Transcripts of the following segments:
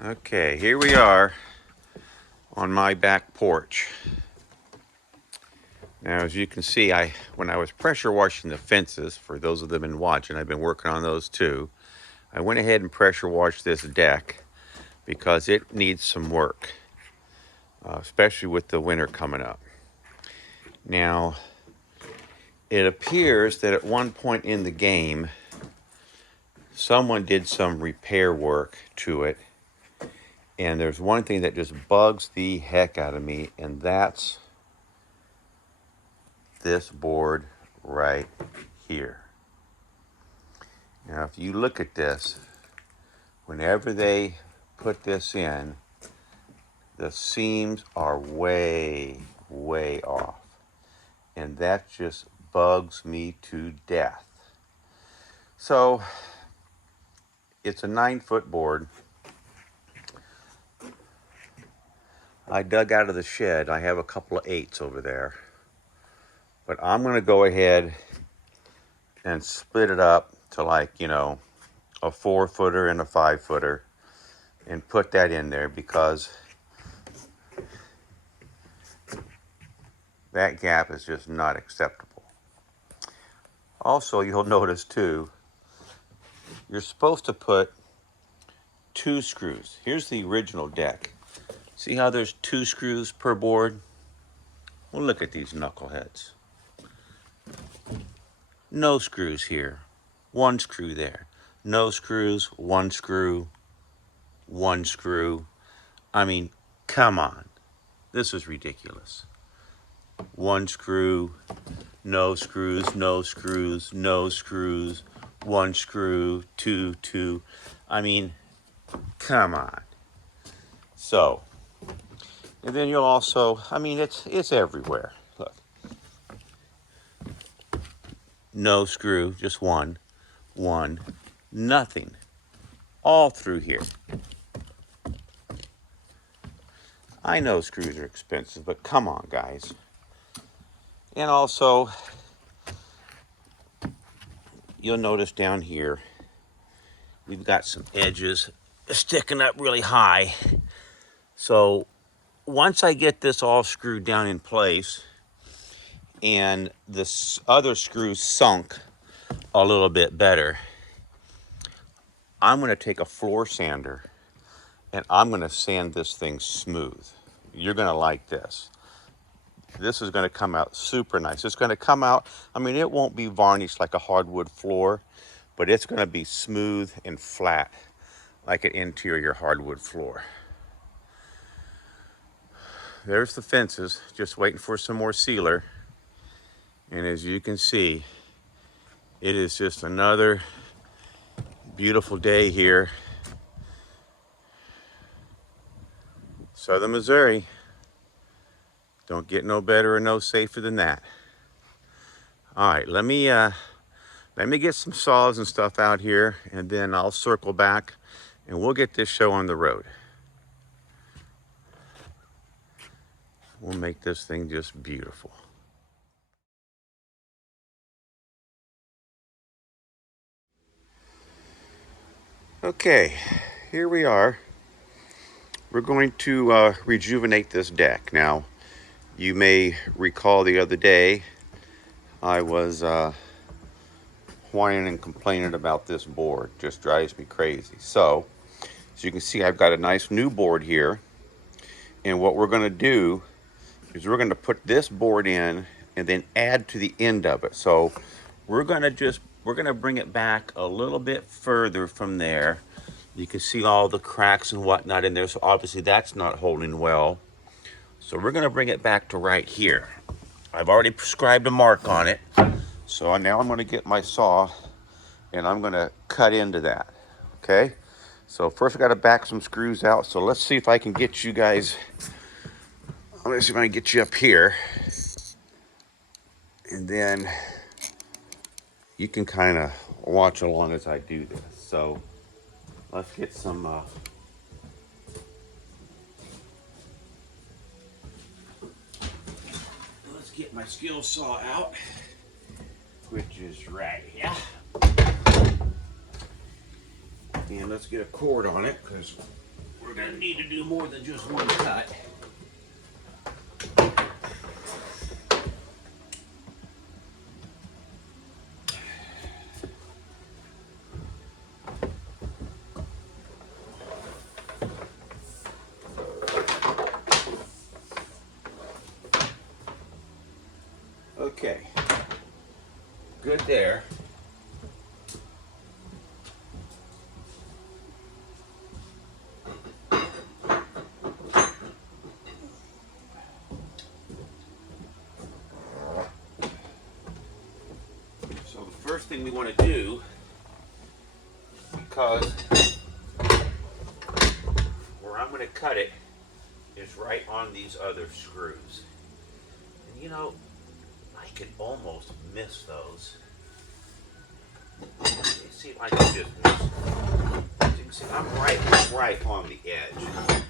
Okay, here we are on my back porch. Now, as you can see, when I was pressure washing the fences, for those of them been watching, I've been working on those too. I went ahead and pressure washed this deck because it needs some work, especially with the winter coming up. Now, it appears that at one point in the game, someone did some repair work to it. And there's one thing that just bugs the heck out of me, and that's this board right here. Now, if you look at this, whenever they put this in, the seams are way, way off. And that just bugs me to death. So, it's a 9-foot board. I dug out of the shed. I have a couple of 8s over there. But I'm going to go ahead and split it up to, like, a 4-footer and a 5-footer and put that in there because that gap is just not acceptable. Also, you'll notice too, you're supposed to put 2 screws. Here's the original deck. See how there's 2 screws per board? Well, look at these knuckleheads. No screws here. 1 screw there. No screws, 1 screw, 1 screw. I mean, come on. This is ridiculous. 1 screw, no screws, no screws, no screws, 1 screw, 2. I mean, come on. So, and then you'll also, I mean, it's everywhere. Look. No screw, just one, nothing. All through here. I know screws are expensive, but come on, guys. And also, you'll notice down here, we've got some edges sticking up really high. So once I get this all screwed down in place and this other screw sunk a little bit better, I'm going to take a floor sander and I'm going to sand this thing smooth. You're going to like this. This is going to come out super nice. It's going to come out, I mean, it won't be varnished like a hardwood floor, but it's going to be smooth and flat like an interior hardwood floor. There's the fences, just waiting for some more sealer. And as you can see, it is just another beautiful day here. Southern Missouri. Don't get no better or no safer than that. All right, let me get some saws and stuff out here, and then I'll circle back and we'll get this show on the road. We'll make this thing just beautiful. Okay, here we are. We're going to rejuvenate this deck. Now, you may recall the other day, I was whining and complaining about this board. Just drives me crazy. So, as you can see, I've got a nice new board here. And what we're going to do is we're going to put this board in and then add to the end of it. So we're going to bring it back a little bit further from there. You can see all the cracks and whatnot in there. So obviously that's not holding well. So we're going to bring it back to right here. I've already prescribed a mark on it. So now I'm going to get my saw and I'm going to cut into that. Okay. So first I got to back some screws out. So let's see if I can get you guys. Let me see if I can get you up here. And then you can kind of watch along as I do this. So let's get some let's get my skill saw out, which is right here. And let's get a cord on it because we're going to need to do more than just one cut. Okay, good there. So the first thing we want to do, because where I'm going to cut it is right on these other screws. And you know, I could almost miss those. You see, like I just missed. As you can see, I'm right on the edge.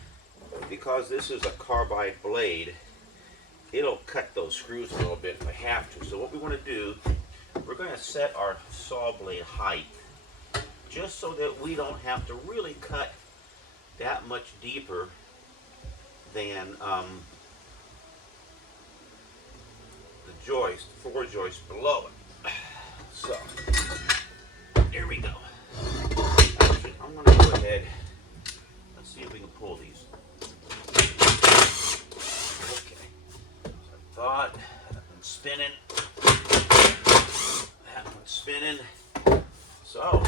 Because this is a carbide blade, it'll cut those screws a little bit if I have to. So what we want to do, we're going to set our saw blade height just so that we don't have to really cut that much deeper than the joist, four joists below it. So, there we go. Actually, I'm going to go ahead, let's see if we can pull these. Okay, so I thought, that one's spinning, that one's spinning. So,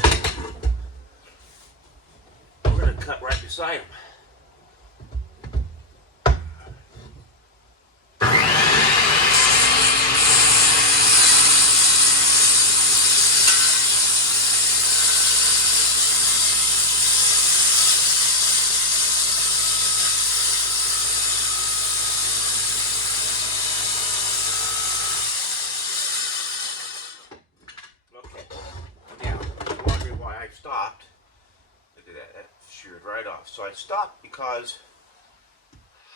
we're going to cut right beside them. Stopped. Look at that, that sheared right off. So I stopped because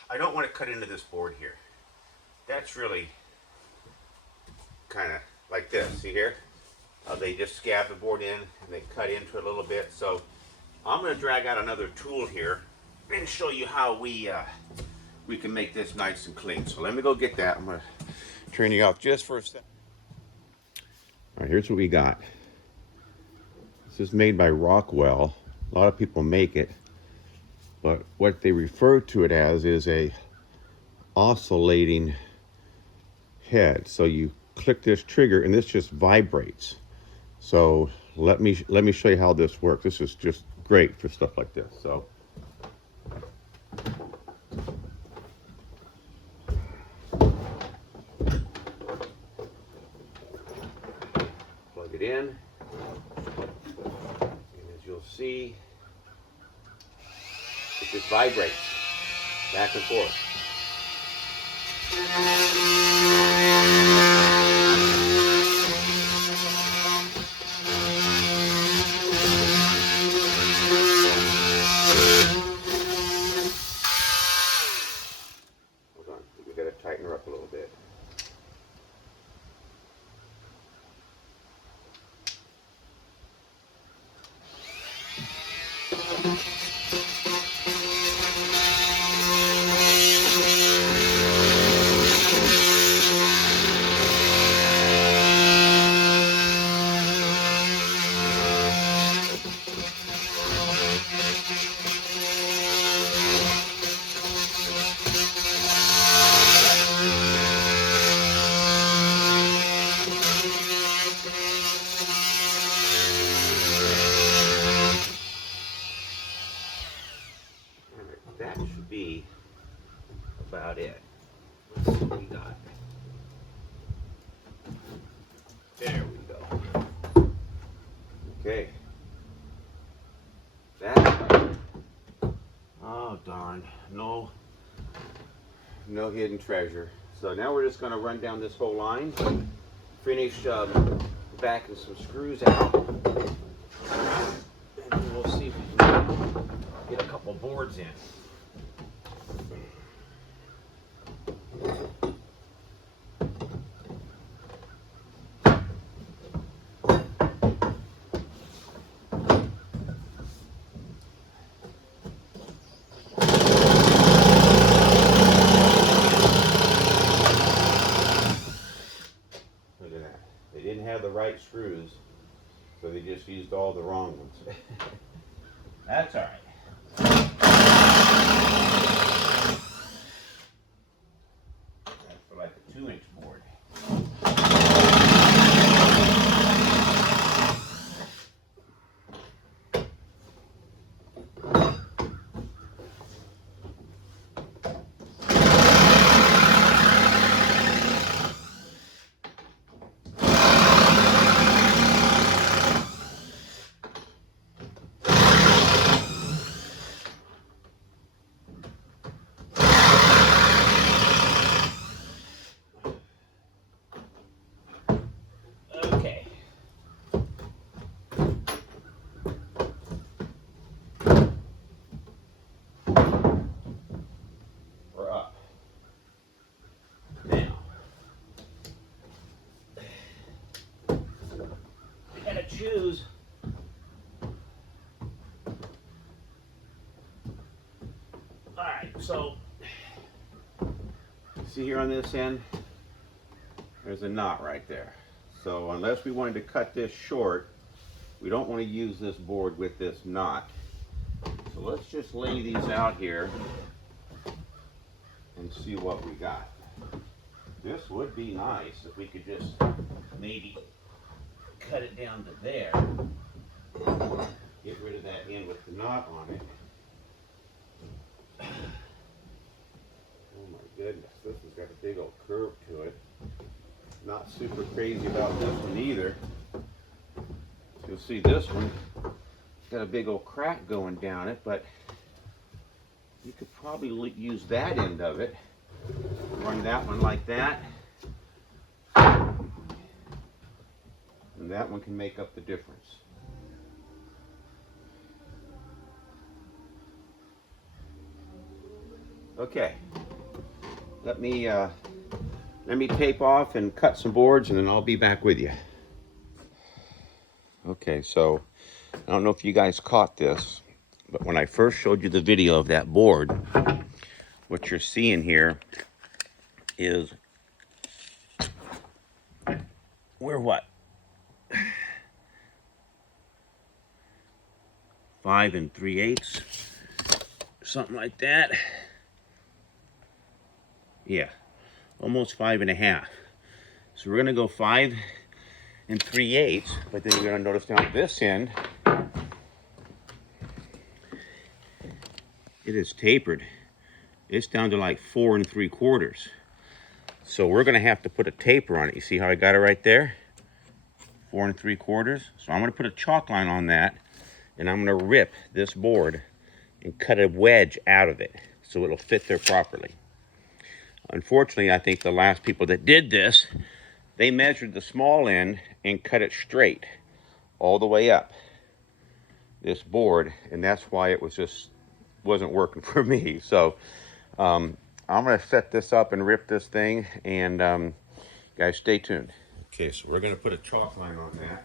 I don't want to cut into this board here. That's really kind of like this, see here? They just scab the board in and they cut into it a little bit. So I'm going to drag out another tool here and show you how we can make this nice and clean. So let me go get that. I'm going to turn you off just for a second. All right, here's what we got. This is made by Rockwell. A lot of people make it, but what they refer to it as is a oscillating head. So you click this trigger and this just vibrates. So let me show you how this works. This is just great for stuff like this. So plug it in. You'll see it just vibrates back and forth. Hold on, we gotta tighten her up a little bit. That should be about it. Let's see what we got. There we go. Okay. That. Oh darn. No hidden treasure. So now we're just going to run down this whole line, finish backing some screws out, and we'll see if we can get a couple boards in. screws, so they just used all the wrong ones. That's all right. That's for like a 2-inch board. Okay. We're up. Now, you gotta choose Alright, so see here on this end, there's a knot right there. So unless we wanted to cut this short, we don't want to use this board with this knot. So let's just lay these out here and see what we got. This would be nice if we could just maybe cut it down to there. Get rid of that end with the knot on it. Oh my goodness, this has got a big old curve to it. Not super crazy about this one either. You'll see this one got a big old crack going down it, but you could probably use that end of it. Run that one like that. And that one can make up the difference. Okay. Let me tape off and cut some boards, and then I'll be back with you. Okay, so I don't know if you guys caught this, but when I first showed you the video of that board, what you're seeing here is we're what? 5 3/8, something like that. Yeah, almost 5 1/2. So we're gonna go 5 3/8, but then you're gonna notice down this end, it is tapered. It's down to like 4 3/4. So we're gonna have to put a taper on it. You see how I got it right there? 4 3/4. So I'm gonna put a chalk line on that, and I'm gonna rip this board and cut a wedge out of it so it'll fit there properly. Unfortunately, I think the last people that did this, they measured the small end and cut it straight all the way up this board, and that's why it wasn't working for me. So I'm gonna set this up and rip this thing, and guys, stay tuned. Okay, so we're gonna put a chalk line on that.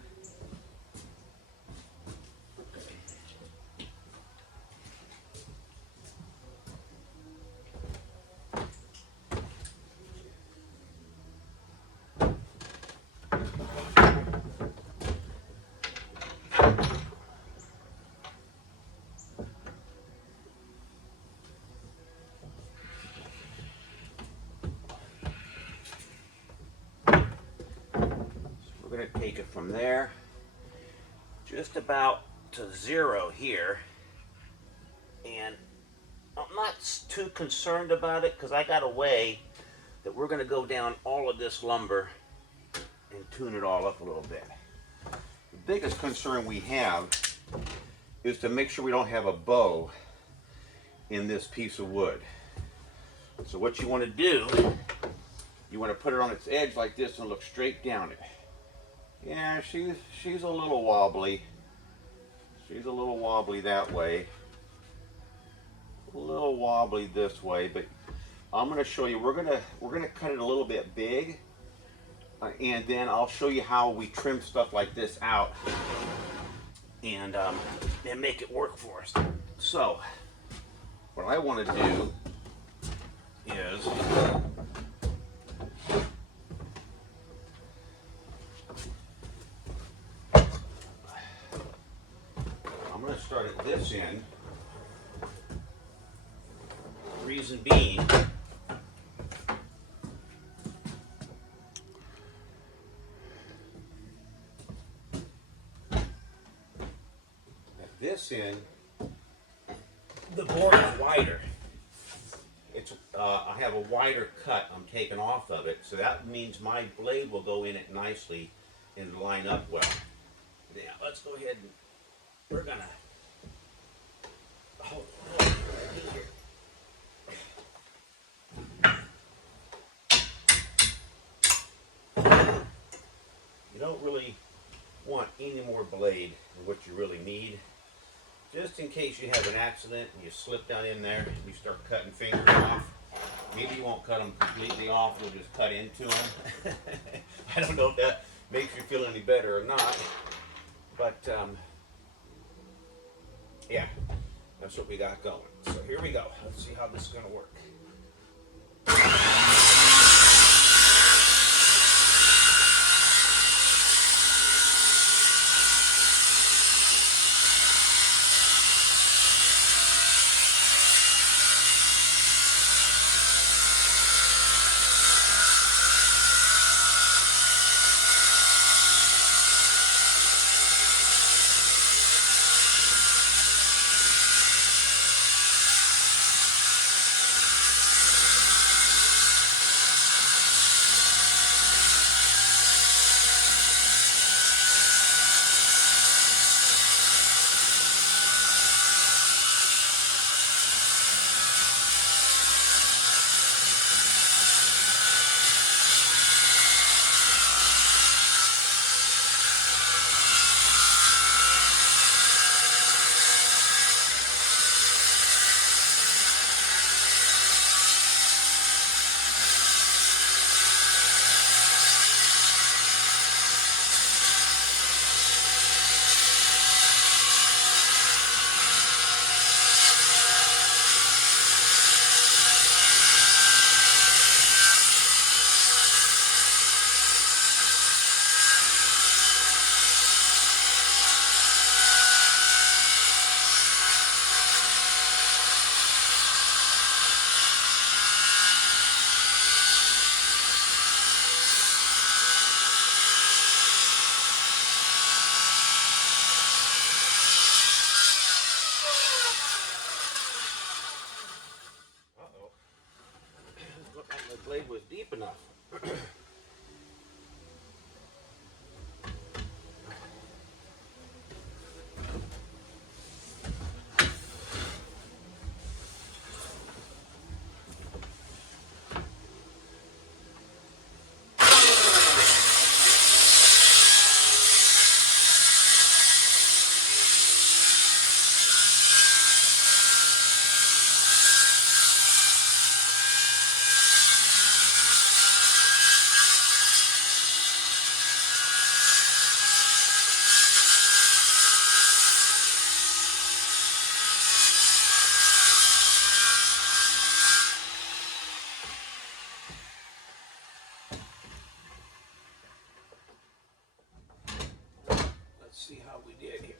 We're going to take it from there just about to 0 here, and I'm not too concerned about it because I got a way that we're going to go down all of this lumber and tune it all up a little bit. The biggest concern we have is to make sure we don't have a bow in this piece of wood. So what you want to do, you want to put it on its edge like this and look straight down it. Yeah, she's a little wobbly. She's a little wobbly that way. A little wobbly this way, but I'm going to show you. We're gonna cut it a little bit big, and then I'll show you how we trim stuff like this out and make it work for us. So, what I want to do is going to start at this end. Reason being, at this end, the board is wider. I have a wider cut I'm taking off of it, so that means my blade will go in it nicely and line up well. Now let's go ahead and we're gonna hold on right here. You don't really want any more blade than what you really need. Just in case you have an accident and you slip down in there and you start cutting fingers off. Maybe you won't cut them completely off, you'll just cut into them. I don't know if that makes you feel any better or not. But, yeah, that's what we got going. So here we go. Let's see how this is going to work. Blade was deep enough. See how we did here.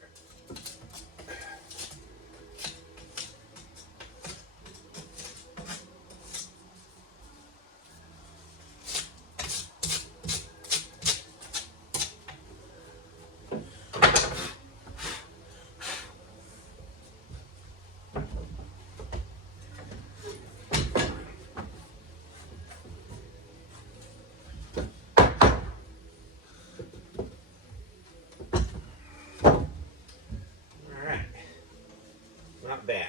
Not bad.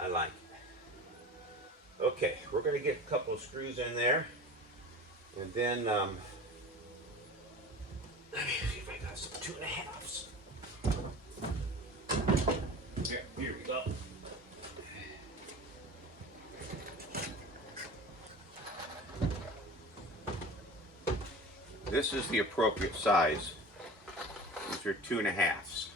I like it. Okay, we're going to get a couple of screws in there, and then let me see if I got some 2.5s. Here we go. This is the appropriate size. These are 2.5s.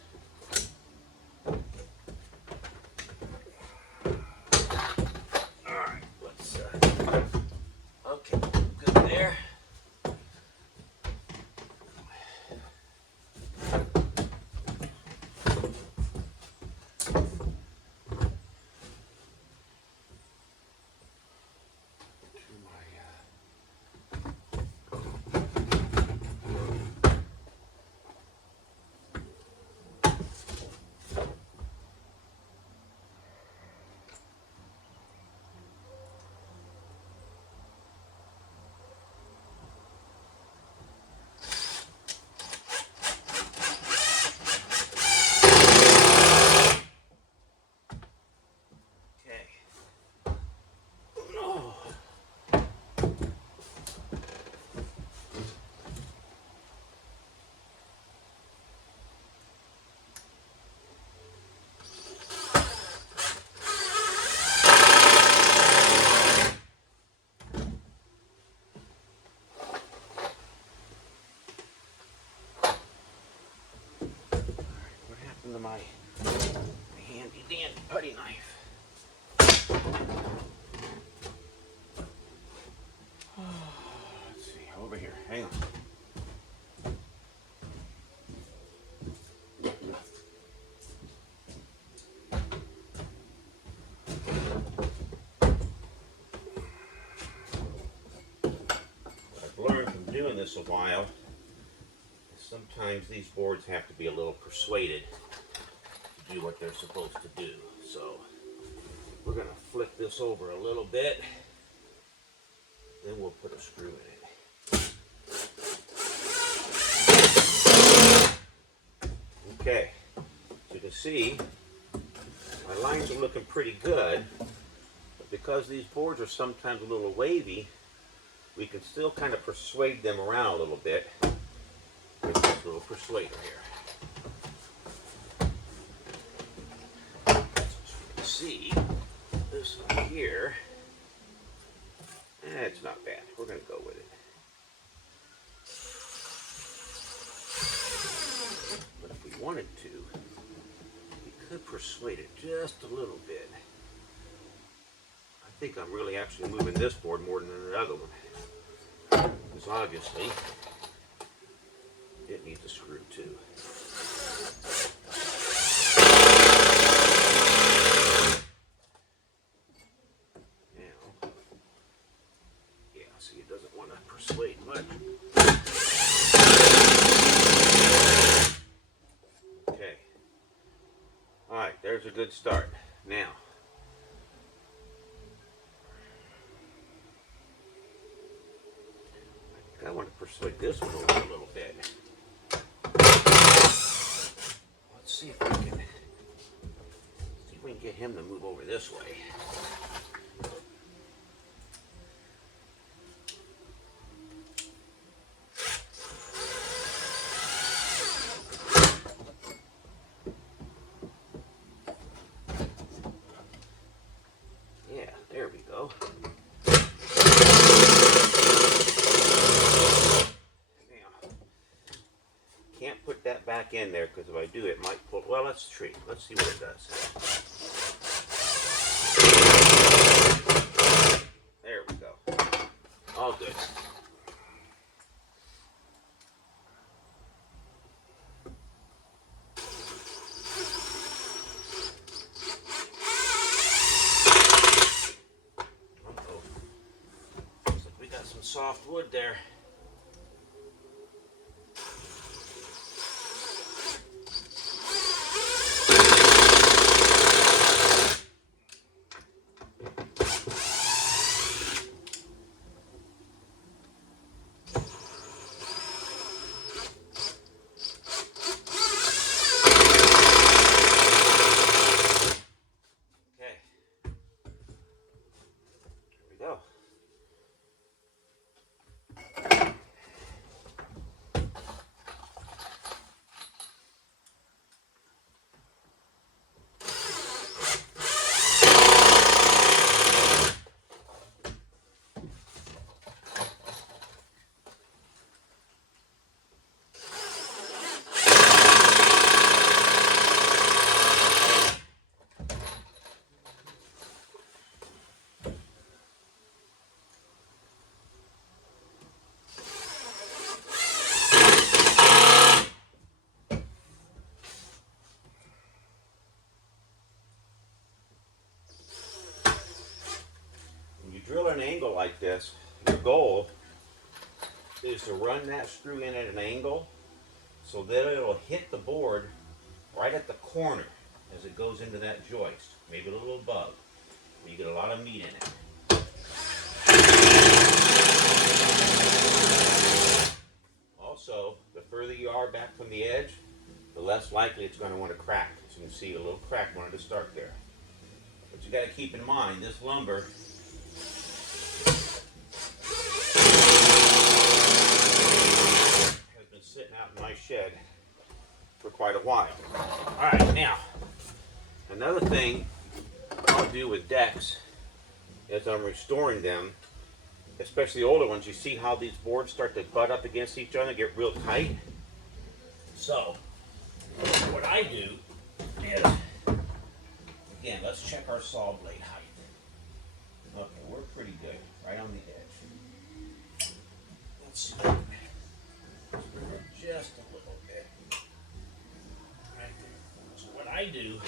into my handy dandy putty knife. Let's see, over here, hang on. What I've learned from doing this a while is sometimes these boards have to be a little persuaded to do what they're supposed to do. So we're going to flip this over a little bit, then we'll put a screw in it. Okay, so you can see my lines are looking pretty good, but because these boards are sometimes a little wavy, we can still kind of persuade them around a little bit with this little persuader here. See this one here, it's not bad. We're going to go with it. But if we wanted to, we could persuade it just a little bit. I think I'm really actually moving this board more than the other one, because obviously it needs a screw too. See, it doesn't want to persuade much. Okay. Alright, there's a good start. Now, I want to persuade this one over a little bit. Let's see if we can get him to move over this way. There we go. Now, can't put that back in there because if I do, it might pull. Well, let's see. Let's see what it does. There we go. All good. Soft wood there. Okay. Here we go. Drill an angle like this, your goal is to run that screw in at an angle so that it'll hit the board right at the corner as it goes into that joist, maybe a little above, where you get a lot of meat in it. Also, the further you are back from the edge, the less likely it's going to want to crack. As you can see, a little crack wanted to start there. But you got to keep in mind, this lumber has been sitting out in my shed for quite a while. Alright, now, another thing I'll do with decks as I'm restoring them, especially the older ones, you see how these boards start to butt up against each other and get real tight? So, what I do is, again, let's check our saw blade height. Okay, we're pretty good, right on the edge. Let's see. Just a little bit. Right there. So what I do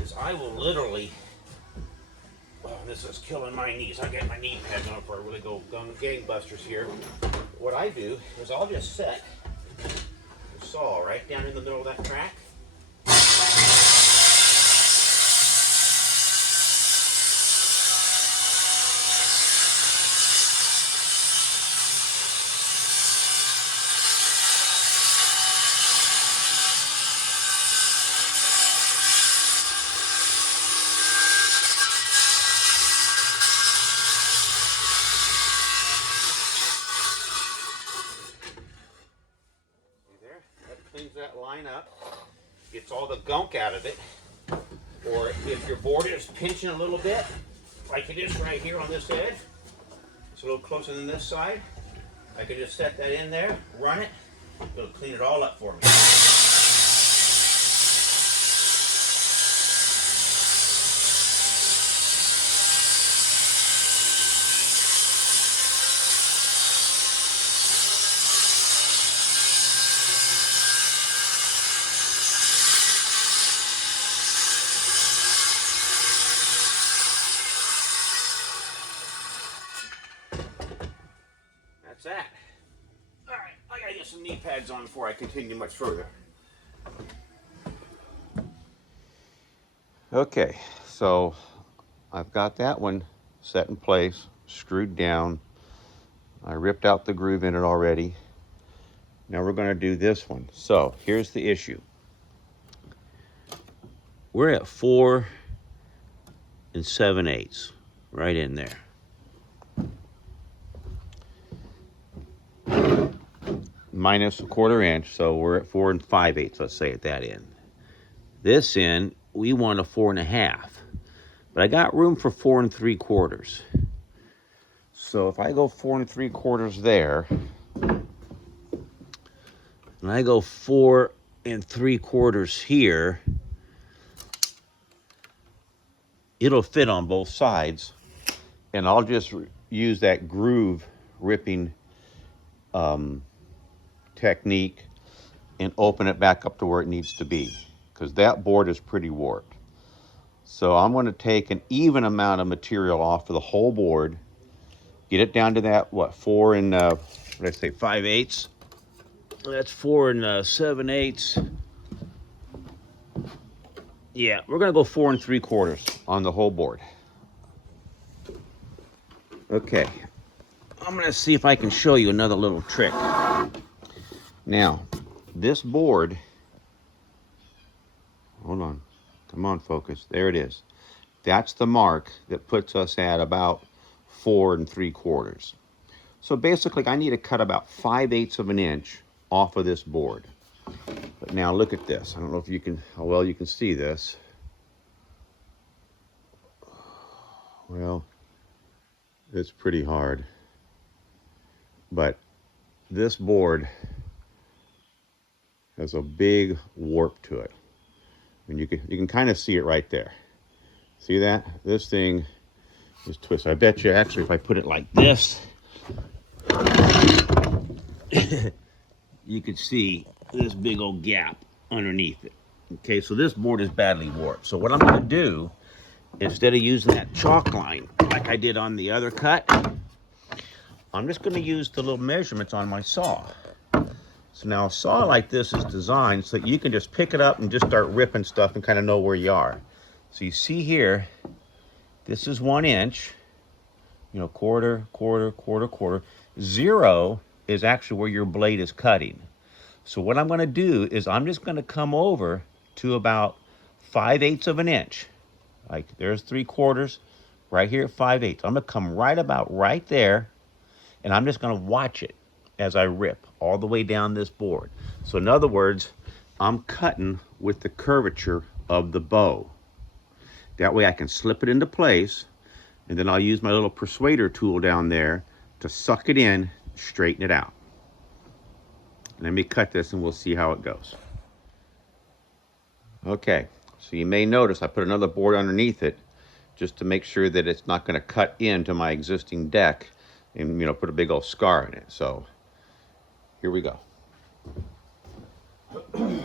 is I will literally, well, this is killing my knees. I got my knee pads on before I really go gangbusters here. What I do is I'll just set the saw right down in the middle of that track. Cleans that line up, gets all the gunk out of it. Or if your board is pinching a little bit, like it is right here on this edge, it's a little closer than this side, I can just set that in there, run it, it'll clean it all up for me. That's that. All right, I gotta get some knee pads on before I continue much further. Okay, so I've got that one set in place, screwed down. I ripped out the groove in it already. Now we're gonna do this one. So here's the issue. We're at 4 7/8, right in there. Minus a 1/4 inch, so we're at 4 5/8, let's say at that end. This end, we want a 4 1/2, but I got room for 4 3/4. So if I go 4 3/4 there, and I go 4 3/4 here, it'll fit on both sides, and I'll just use that groove ripping technique and open it back up to where it needs to be, because that board is pretty warped. So I'm going to take an even amount of material off of the whole board, get it down to that, what, 4 what did I say, 5/8? That's 4 7/8. Yeah, we're going to go 4 3/4 on the whole board. Okay, I'm going to see if I can show you another little trick. Now, this board, hold on, come on, focus, there it is. That's the mark that puts us at about 4 3/4. So basically, I need to cut about 5/8 of an inch off of this board. But now look at this. I don't know if you can, how well you can see this. Well, it's pretty hard. But this board has a big warp to it. And you can kind of see it right there. See that? This thing is twisted. I bet you actually if I put it like this, you could see this big old gap underneath it. Okay, so this board is badly warped. So what I'm going to do, instead of using that chalk line like I did on the other cut, I'm just going to use the little measurements on my saw. So now a saw like this is designed so that you can just pick it up and just start ripping stuff and kind of know where you are. So you see here, this is 1 inch, you know, quarter, quarter, quarter, quarter. 0 is actually where your blade is cutting. So what I'm going to do is I'm just going to come over to about 5/8 of an inch. Like there's 3/4, right here at 5/8. I'm going to come right about right there, and I'm just going to watch it as I rip all the way down this board. So in other words, I'm cutting with the curvature of the bow. That way I can slip it into place, and then I'll use my little persuader tool down there to suck it in, straighten it out. Let me cut this and we'll see how it goes. Okay, so you may notice I put another board underneath it just to make sure that it's not going to cut into my existing deck and, you know, put a big old scar in it. So here we go. Okay,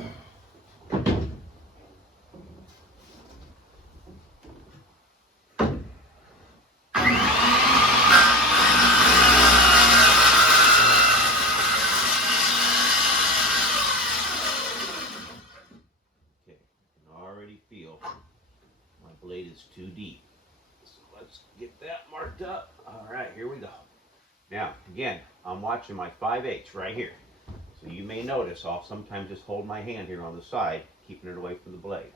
I can already feel my blade is too deep. So let's get that marked up. All right, here we go. Now, again, I'm watching my 5/8 right here. So you may notice I'll sometimes just hold my hand here on the side, keeping it away from the blade.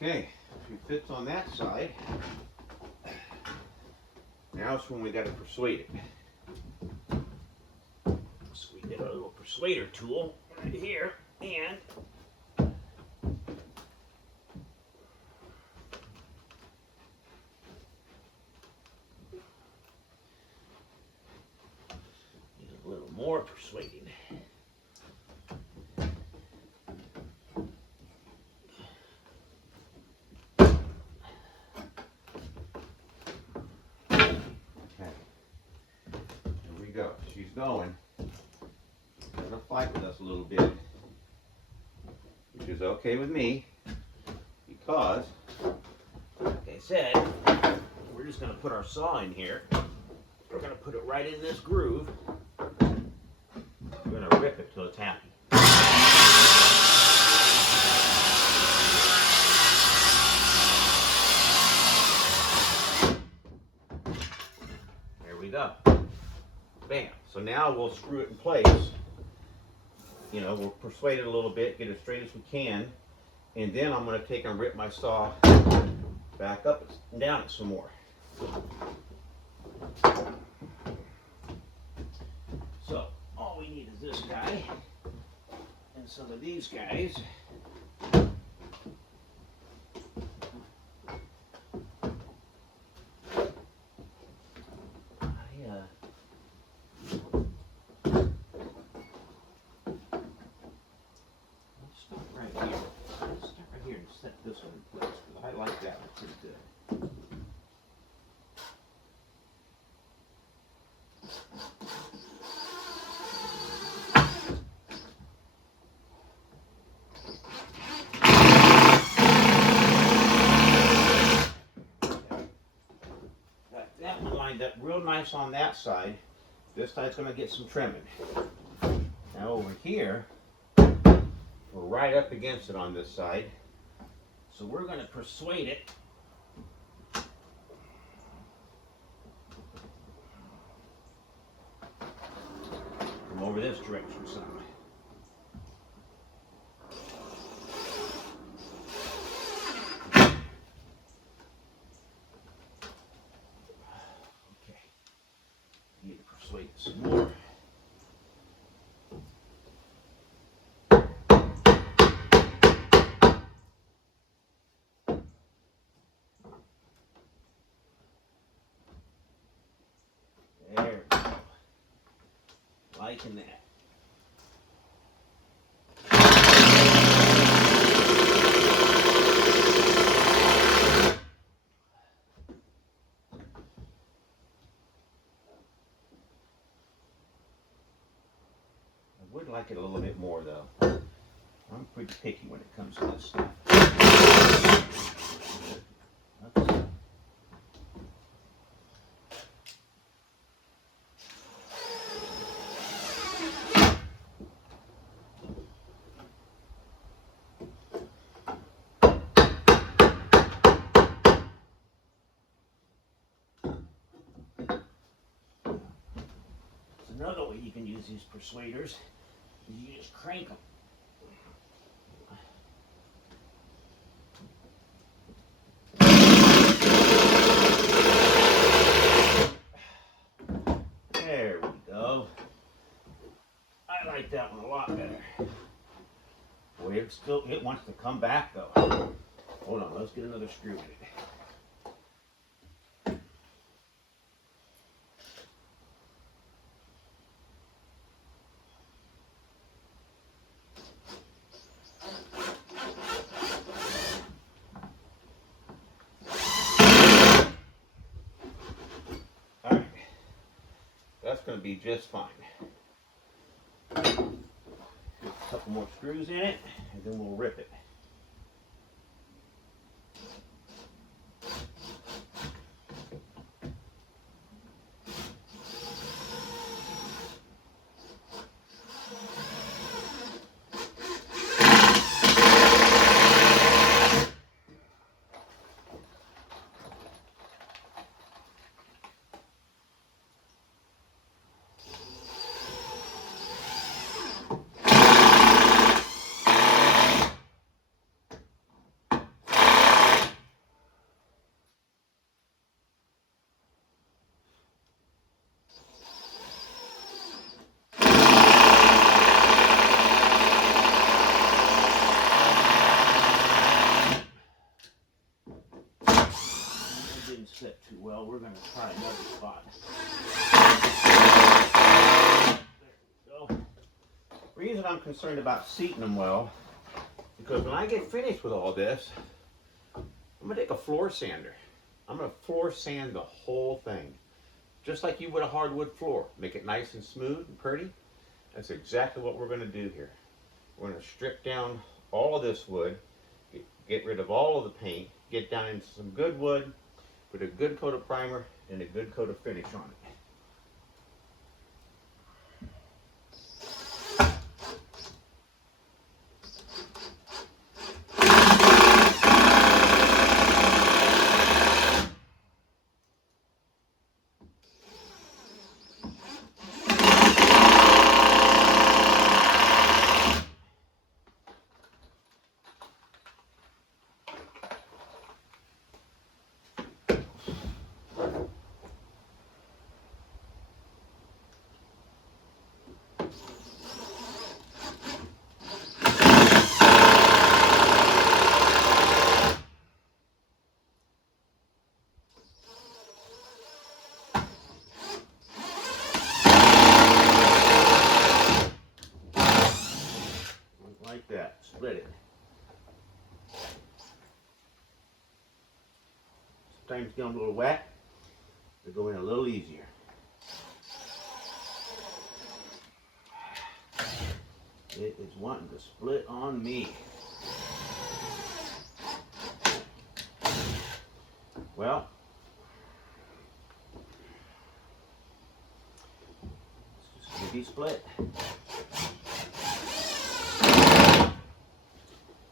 Okay, if it fits on that side, now it's when we got to persuade it. So we get our little persuader tool right here, and need a little more persuading. Go. She's going. She's going to fight with us a little bit, which is okay with me because, like I said, we're just going to put our saw in here. We're going to put it right in this groove. We're going to rip it till it's happy. There we go. Bam. So now we'll screw it in place. You know, we'll persuade it a little bit, get it straight as we can, and then I'm going to take and rip my saw back up and down it some more. So all we need is this guy and some of these guys. Set this one in place because I like that one pretty good. Got that one lined up real nice on that side. This side's going to get some trimming. Now over here, we're right up against it on this side. So we're going to persuade it from over this direction some. Okay. Need to persuade it some more. liking that. I would like it a little bit more though. I'm pretty picky when it comes to this stuff. Oops. Another way you can use these persuaders is you just crank them. There we go. I like that one a lot better. Boy, it wants to come back though. Hold on, let's get another screw in it. Alright, that's going to be just fine. Get a couple more screws in it, and then we'll rip it. Didn't sit too well. We're going to try another spot. There we go. The reason I'm concerned about seating them well, because when I get finished with all this, I'm going to take a floor sander. I'm going to floor sand the whole thing, just like you would a hardwood floor. Make it nice and smooth and pretty. That's exactly what we're going to do here. We're going to strip down all of this wood, get rid of all of the paint, get down into some good wood, put a good coat of primer and a good coat of finish on it. Like that, split it. Sometimes it's getting a little wet, they go in a little easier. It is wanting to split on me. Well, it's just going to be split.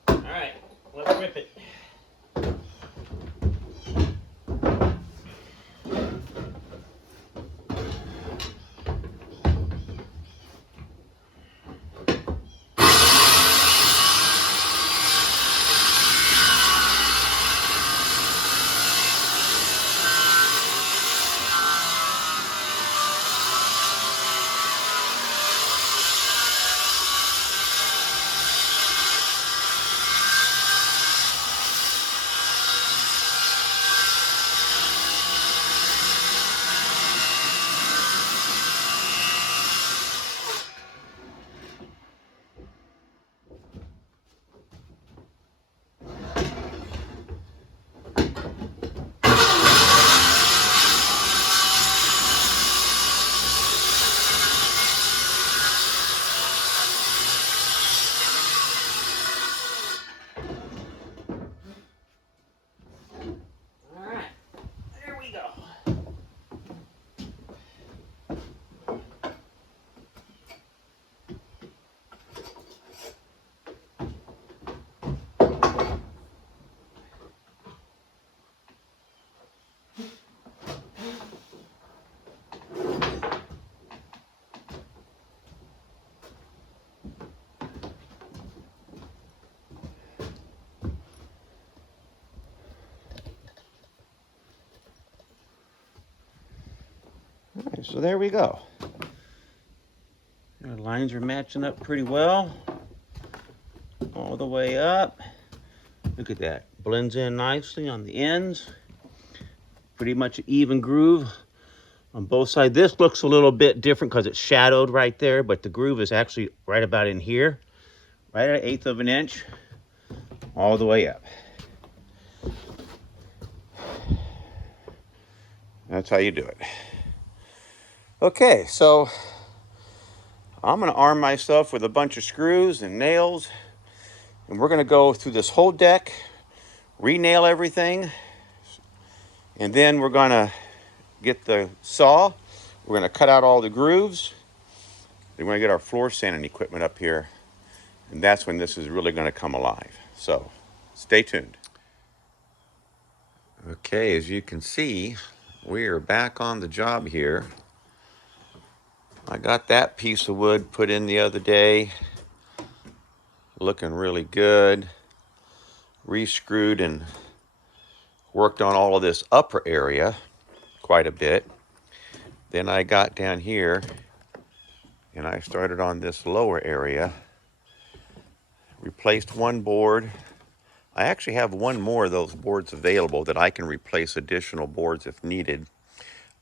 Alright, let's rip it. so there we go. Our lines are matching up pretty well. All the way up. Look at that. Blends in nicely on the ends. Pretty much an even groove on both sides. This looks a little bit different because it's shadowed right there, but the groove is actually right about in here. Right at 1/8 of an inch. All the way up. That's how you do it. Okay, so I'm going to arm myself with a bunch of screws and nails, and we're going to go through this whole deck, re-nail everything, and then we're going to get the saw. We're going to cut out all the grooves. Then we're going to get our floor sanding equipment up here, and that's when this is really going to come alive. So stay tuned. Okay, as you can see, we are back on the job here. I got that piece of wood put in the other day, looking really good. Re-screwed and worked on all of this upper area quite a bit. Then I got down here and I started on this lower area. Replaced one board. I actually have one more of those boards available that I can replace additional boards if needed.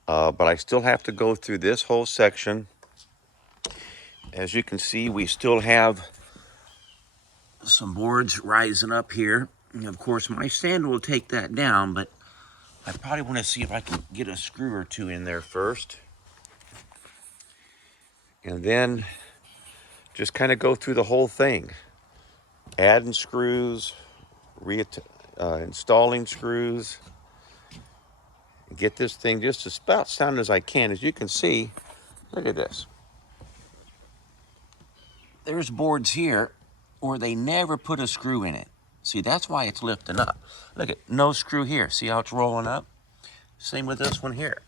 But I still have to go through this whole section. As you can see, we still have some boards rising up here. And of course, my sander will take that down, but I probably want to see if I can get a screw or two in there first. And then just kind of go through the whole thing. Adding screws, installing screws. Get this thing just as about sound as I can. As you can see, look at this. There's boards here where they never put a screw in it. See, that's why it's lifting up. Look at, no screw here. See how it's rolling up? Same with this one here.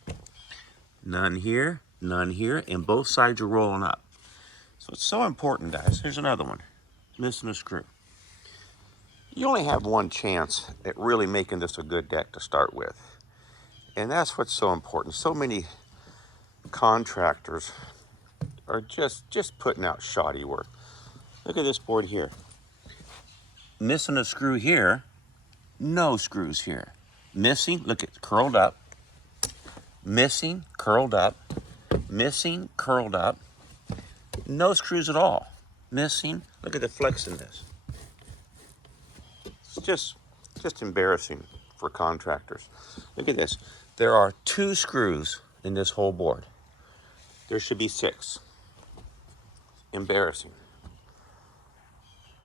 None here, and both sides are rolling up. So it's so important, guys. Here's another one. Missing a screw. You only have one chance at really making this a good deck to start with. And that's what's so important. So many contractors are just putting out shoddy work. Look at this board here. Missing a screw here, no screws here. Missing, look, it's curled up. Missing, curled up. Missing, curled up. No screws at all. Missing, look at the flex in this. It's just embarrassing for contractors. Look at this. There are 2 screws in this whole board. There should be 6. Embarrassing.